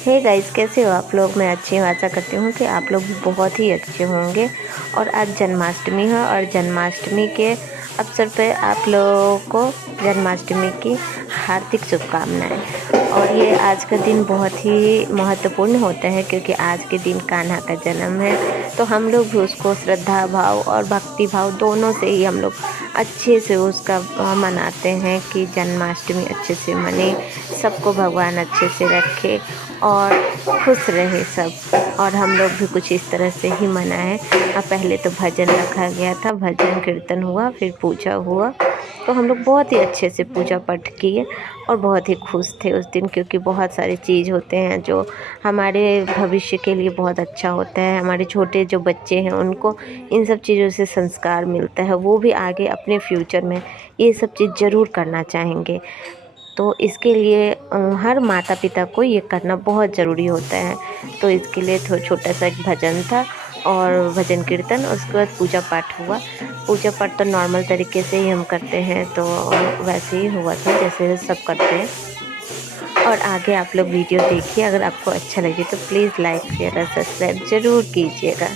Hey guys, कैसे हो आप लोग। मैं अच्छी हूँ। आशा करती हूँ कि आप लोग भी बहुत ही अच्छे होंगे। और आज जन्माष्टमी है और जन्माष्टमी के अवसर पे आप लोगों को जन्माष्टमी की हार्दिक शुभकामनाएं। और ये आज का दिन बहुत ही महत्वपूर्ण होता है क्योंकि आज के दिन कान्हा का जन्म है। तो हम लोग भी उसको श्रद्धा भाव और भक्ति भाव दोनों से ही हम लोग अच्छे से उसका मनाते हैं कि जन्माष्टमी अच्छे से मने, सबको भगवान अच्छे से रखे और खुश रहे सब। और हम लोग भी कुछ इस तरह से ही मनाए। अब पहले तो भजन रखा गया था, भजन कीर्तन हुआ, फिर पूजा हुआ। तो हम लोग बहुत ही अच्छे से पूजा पाठ किए और बहुत ही खुश थे उस दिन क्योंकि बहुत सारे चीज़ होते हैं जो हमारे भविष्य के लिए बहुत अच्छा होता है। हमारे छोटे जो बच्चे हैं उनको इन सब चीज़ों से संस्कार मिलता है, वो भी आगे अपने फ्यूचर में ये सब चीज़ ज़रूर करना चाहेंगे। तो इसके लिए हर माता पिता को ये करना बहुत ज़रूरी होता है। तो इसके लिए छोटा सा एक भजन था और भजन कीर्तन, उसके बाद पूजा पाठ हुआ। पूजा पाठ तो नॉर्मल तरीके से ही हम करते हैं, तो वैसे ही हुआ था जैसे सब करते हैं। और आगे आप लोग वीडियो देखिए, अगर आपको अच्छा लगे तो प्लीज़ लाइक शेयर और सब्सक्राइब ज़रूर कीजिएगा।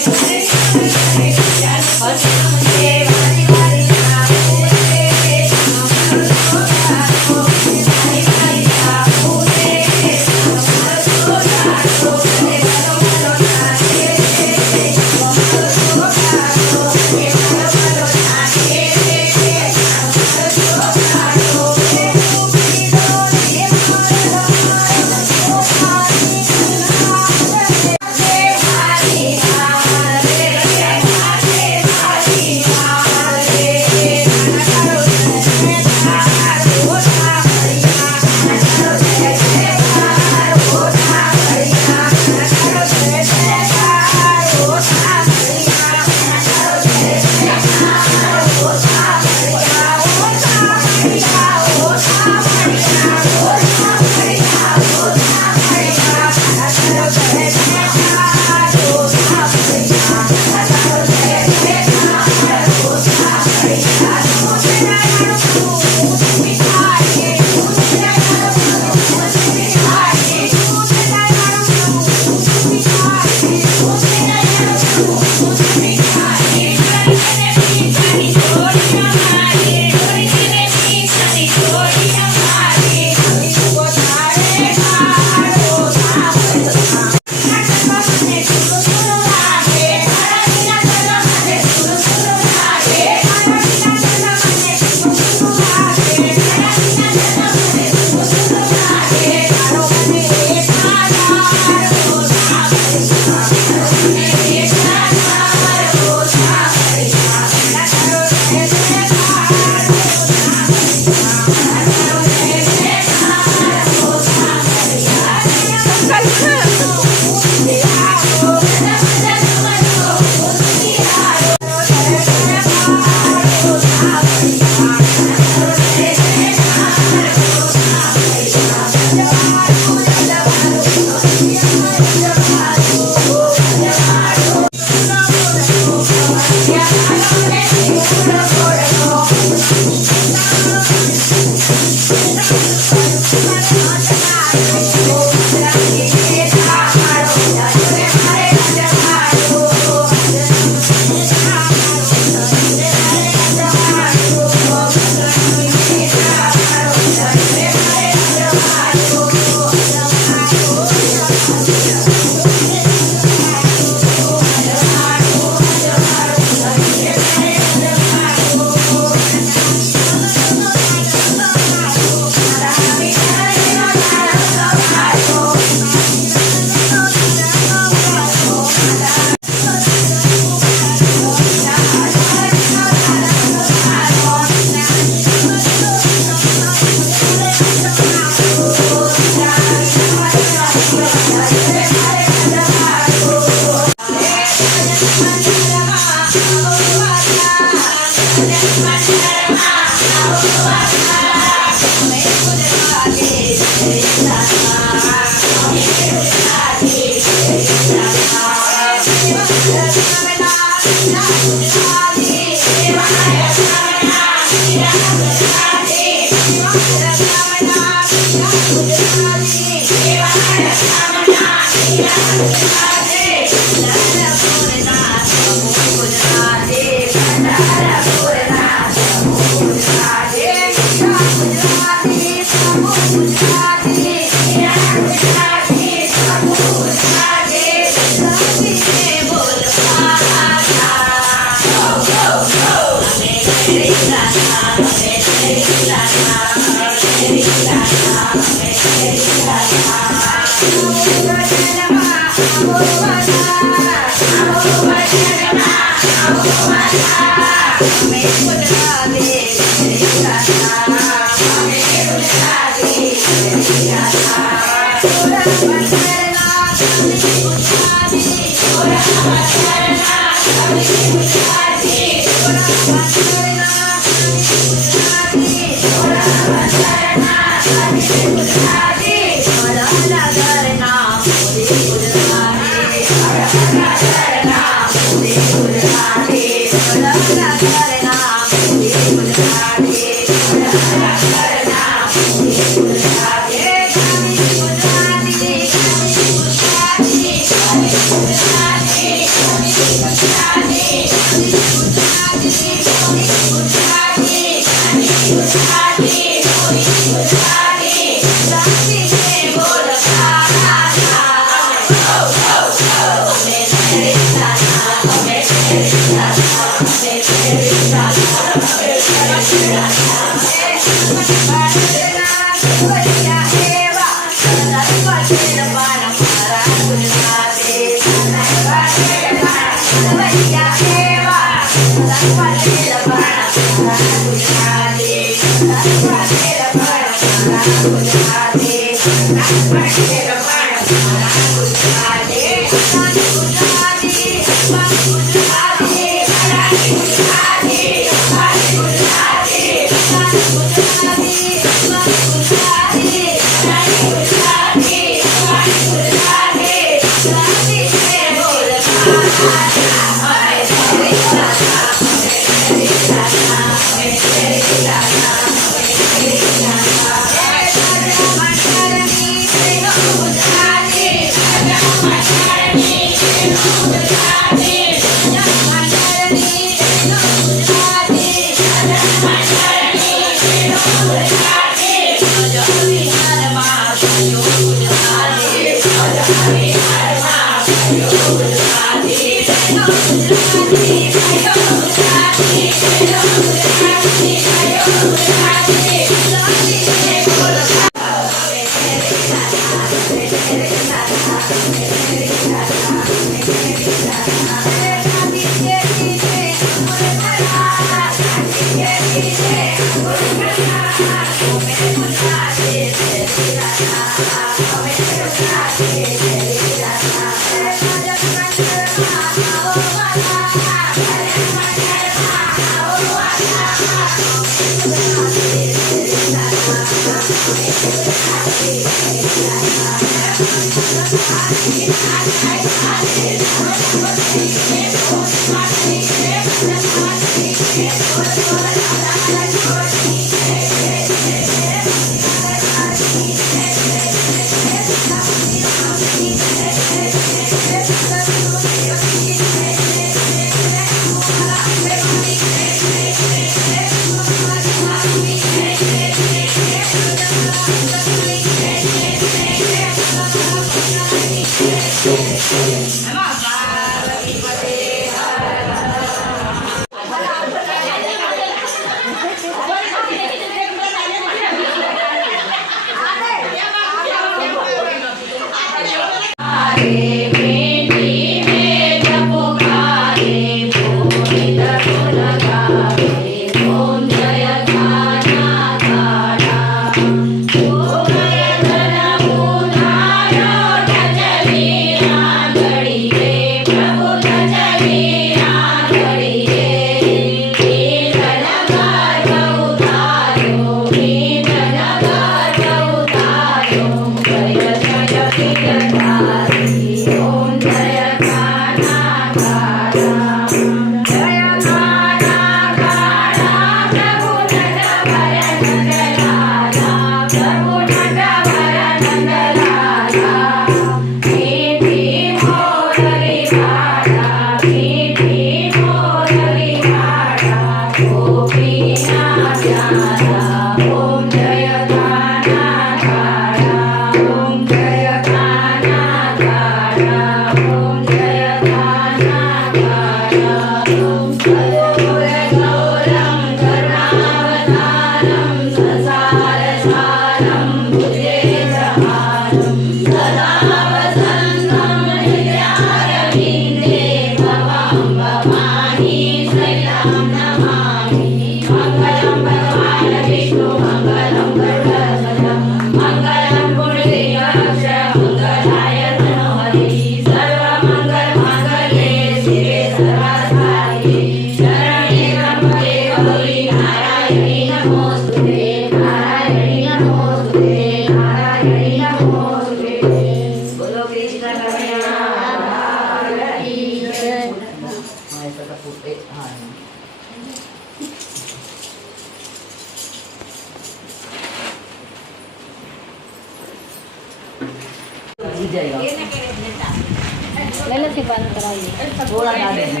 से बंद कराइए थोड़ा डाल देना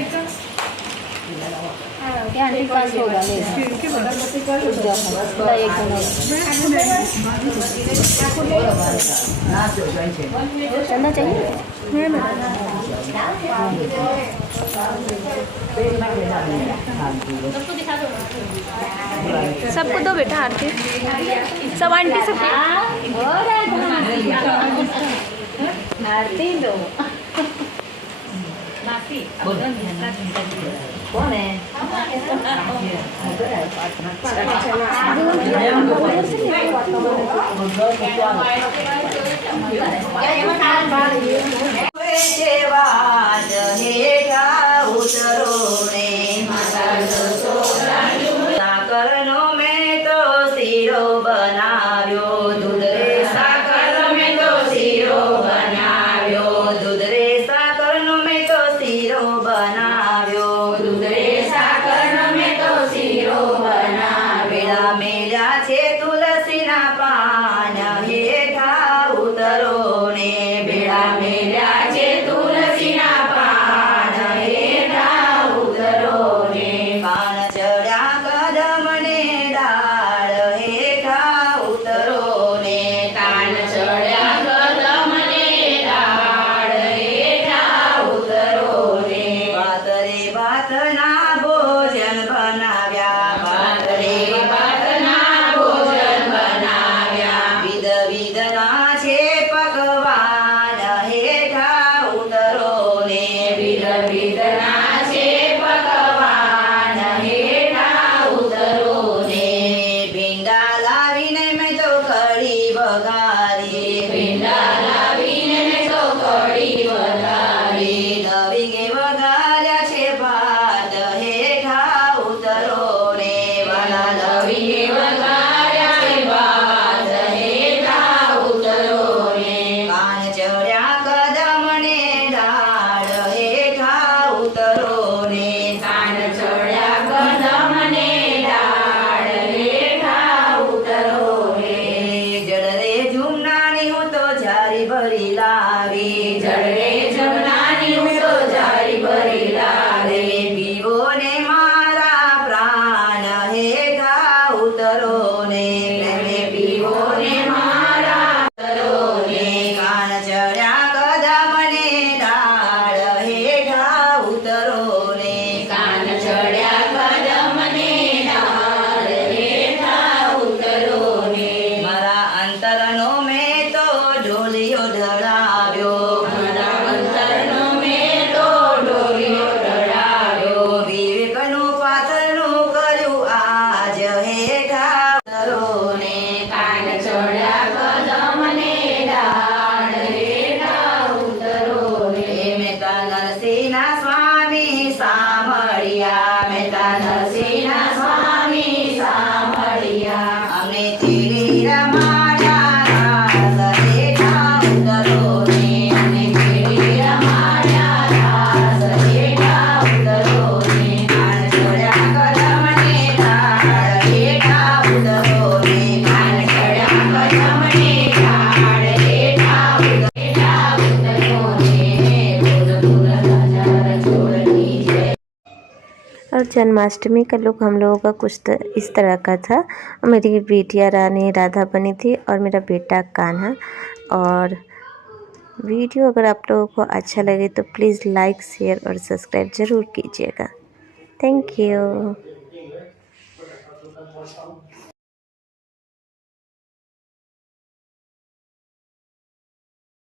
क्या आंटी 500 होगा ले चंदा चाहिए सबको दो बेटा आरती सब आंटी सब आरती दो कौन है સાકરનો મેં તો શીરો બનાવ્યો દૂધ રે સાકર મેં તો શીરો બનાવ્યો દૂધ રે સાકરનો મેં તો શીરો બનાવ્યો દૂધ રે સાકરનો મેં તો શીરો બનાવ્યો મેલ્યા છે તુલસીના પાન હેઠા ઉતરો ને બેડા મેલ્યા છે તુલસીના પાન હેઠા ઉતરો ને પાન ચડ્યા કદમને ડાળ હેઠા ઉતરો ને કાન ચડ્યા કદમને ડાળ હેઠા ઉતરો ને ભાતરે ભાતના ભોજન બનાવ્યા ભાતરે ભાતના ભોજન બનાવ્યા વિધ વિધના છે પકવાન હેઠા ઉતરો ને વિધ વિધના છે પકવાન હેઠા ઉતરો ને ભીંડા લાવીને મેં તો કઢી વઘારી ભીંડા લાવીને મેં તો કઢી વઘારી નવીને વઘાર્યા છે ભાત હેઠા ઉતરો ને વાલા નવીને વઘાર્યા છે ભાત હેઠા ઉતરો ને કાન ચડ્યા કદમને ડાળ હેઠા ઉતરો ને કાન ચડ્યા કદમને ડાળ હેઠા ઉતરો ને જળ રે જુમનાની હું તો જારી ભરી લાવી જળ રે જમનાની હું તો જારી ભરી લાવી પીવો ને મારા પ્રાણ હેઠા ઉતરો ને પ્રેમે પીવો ને મારા ઉતરો ને કાન ચડ્યા કદમને ડાળ હેઠા ઉતરો ને કાન ચડ્યા કદમને ડાળ હેઠા ઉતરો ને મારા અંતરનો મેં તો ઢોલિયો ઢળાવ્યો મારા અંતરનો મેં તો ઢોલિયો ઢળાવ્યો વિવેકનું પાથરનું કર્યું આજ હેઠા ઉતરો ને કાન ચડ્યા કદમને ડાળ હેઠા ઉતરો ને મહેતા નરસિંહના સ્વામી સાંભળ્યા મહેતા નરસિંહના સ્વામી સાંભળ્યા અમને તેડી રમાડ્યા રાસ હેઠા ઉતરો ને અમને તેડી રમાડ્યા રાસ હેઠા ઉતરો ને કાન ચડ્યા કદમને ડાળ હેઠા ઉતરો ને કાન ચડ્યા કદમને ડાળ હેઠા ઉતરો ને બોલ બોલ રાજા રજોડની જય। और जन्माष्टमी का लुक हम लोगों का कुछ इस तरह का था। मेरी बेटियाँ रानी राधा बनी थी और मेरा बेटा कान्हा। और वीडियो अगर आप लोगों को अच्छा लगे तो प्लीज़ लाइक शेयर और सब्सक्राइब ज़रूर कीजिएगा। Thank you.